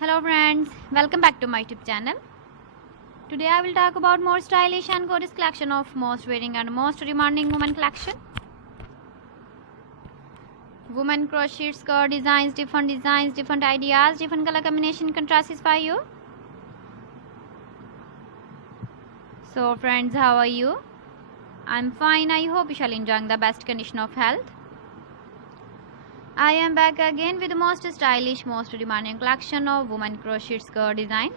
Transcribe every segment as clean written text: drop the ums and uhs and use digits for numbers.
Hello friends, welcome back to my YouTube channel. Today I will talk about more stylish and gorgeous collection of most wearing and most demanding women collection. Women crochet skirt designs, different ideas, different color combination can satisfy you. So friends, how are you? I'm fine. I hope you shall enjoy the best condition of health. I am back again with the most stylish, most demanding collection of women crochet skirt design.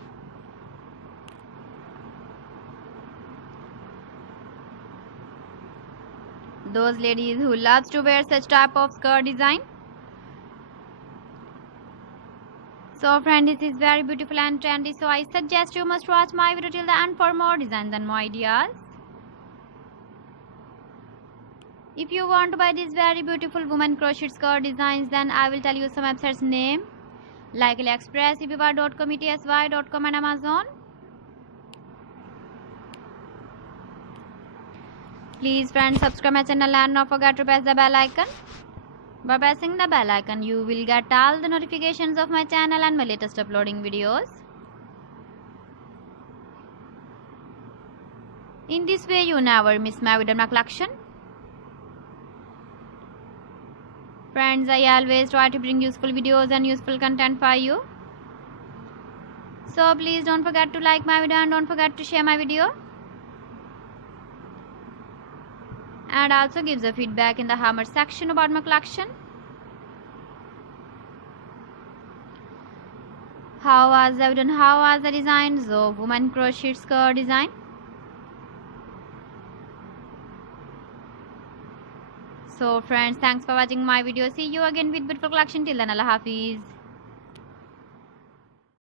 Those ladies who loves to wear such type of skirt design. So friend, this is very beautiful and trendy, so I suggest you must watch my video till the end for more designs and more ideas. If you want to buy these very beautiful women crochet skirt designs, then I will tell you some websites name like AliExpress, eBay.com, ETSY.com and Amazon. Please friends, subscribe my channel and don't forget to press the bell icon. By pressing the bell icon, you will get all the notifications of my channel and my latest uploading videos. In this way, you never miss my video collection. Friends, I always try to bring useful videos and useful content for you. So please don't forget to like my video and don't forget to share my video. And also give the feedback in the comment section about my collection. How was the video and how was the designs of women crochet skirt design? So friends, thanks for watching my video. See you again with beautiful collection. Till then, Allah Hafiz.